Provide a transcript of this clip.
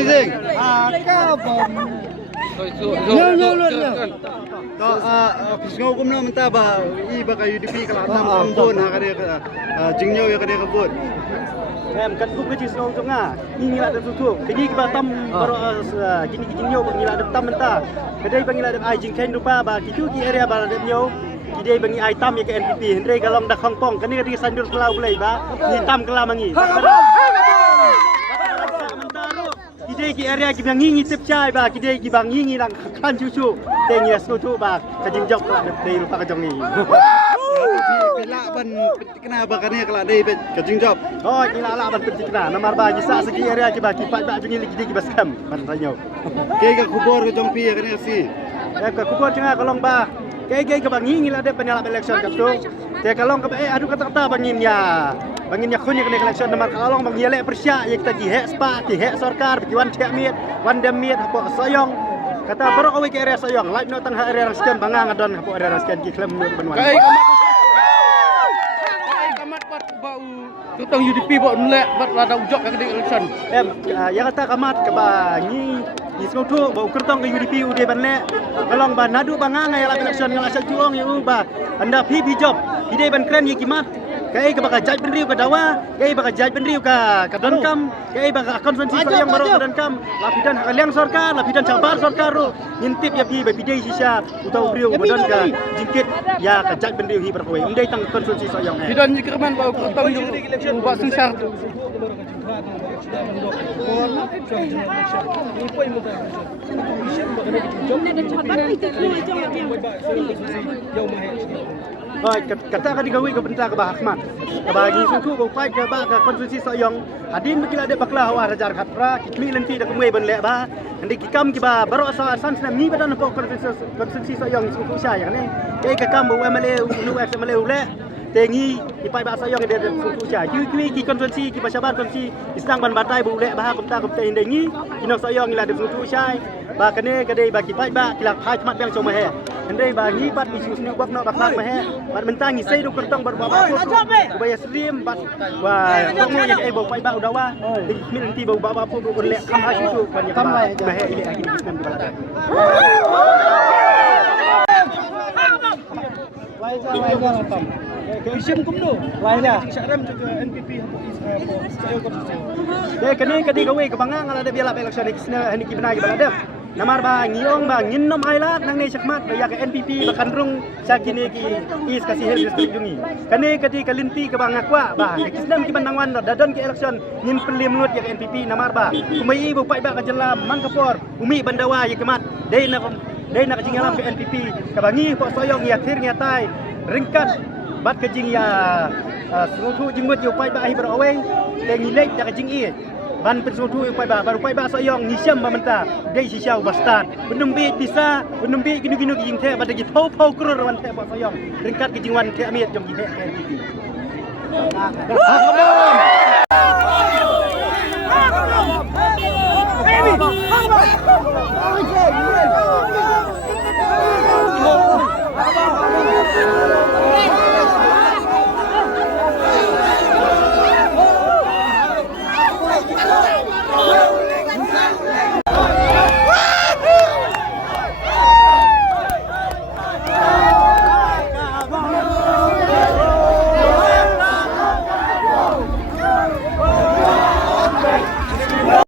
amazing. Ko fisgo kumno menta ba iba ka UDP kala tam don ha kare jingnyo ya kare kabut. Em kan ku kecil senong tu ngah. Ini ada tutup. Kini kita tam baru gini jingnyo bagi ada tam menta. Kedai bagi ada ai jingken rupa ba kitu ki area ba ada nyo. Kidai bagi ai tam ya ke NPP. Hendai galong dak Hongkong. Kini kadi sandur kelau belai ba. Ni tam kelau mangi. Kidai ki area ki bang ngi tip chai ba kidai ki bang ngi lang kan cucu. Tengnya skutu ba kajing jok lah dari rupa kajong ni. Pelak ban kenapa kan ya kalau dai kajing job. Oh, kila lah ban penting kena. Nomor ba gisa segi area ki ba ki pat ba jungi kidai ki baskam ban sanyo. Ke ka kubur ke jongpi ya kan si. Ka kubur cenga kalong ba. Ke ka bang ngi lah de penyalap election ka tu. Te kalong ka aduh kata-kata bangin ya. Bangin ya kunya kena election nomor kalong bang yelek persya ya kita di hek spa di hek sarkar biwan cek miet wan dem miet apa soyong. Kata baru awe ke area soyong. Live no tang area raskan bangang adon apa area raskan ki klem benwan. Kamat pat bau tutang UDP buat nolak buat rada ujok ke election. Ya kata kamat ke ba ni semua tu bau kertong ke UDP udah banle. Kalong ba nadu bangang ya live election ngala juang ya ba. Anda pi job. Ide ban keren ye kimat. Kai ka baka jaj benriu ka dawa, kai baka jaj benriu ka dankam, kai baka konferensi yang baru ka dankam, lapidan kaliang sarkar, lapidan cabar sarkar ro. Ngintip ya pi bidai sisa utau briu badan ka jingkit ya ka jaj benriu hi berkowe. Undai tang konferensi sayang. Bidan jikirman bau kertong yung ubah sengsar. Kata ka digawi ka benta ka ba Ahmad. Kabagi suku bau pai ka ba ka konferensi sayang. Adin mikila de bakla hawa rajar khatra kitmi lenti dak mui ban le ba. Andi kikam ki ba baru asal san sana mi badan ko konferensi sayang suku saya ne. Kai ka kam bau MLA unu MLA ule. Tengi ipai ba sayang de suku saya. Ki ki konferensi ki pasyabar konferensi islang ban batai bau le ba ka benta ka benta indengi. Kino sayang ila de suku saya. Ba kene kadai ba ki pai ba kilak hai mat bang choma he. Hendai ba ni pat isu sini buat nak bakal mah bat mentang ni saya kertong bar bapa bayar stream bat wah kamu yang bau pai ba udawa ni nanti bau bapa pun boleh kam ha itu banyak kam mah ini akhir sistem balada Wajah tam Isim kumno wajah syaram juga NPP saya konstitusi kene kadi gawe kebangang ada biala election ni kibna ki balada Namar ba ngiong ba nginnom ailat nang ne sakmat ya ke NPP bakan rung sakine ki is kasih hel district jungi kane kati kalinti ke bang akwa ba kisnam ki bandangwan dadan ke election ngin pelim lut ya ke NPP namar ba kumai ibu pai ba ka jelam man kapor umi bandawa ya kemat dei na kajingalam ke NPP ka bangi ko soyong ya thir nya tai ringkat bat kajing ya selutu jingmut yo pai ba hi berawe le ngilek ya kajing i ban pensudu yang baru pai ba sayong nisiam ba menta dei sisiau bastan benembi bisa benembi ginu-ginu jing the ba dagi pau krur wan the ba sayong ringkat kijing wan the amiet jong gi the NPP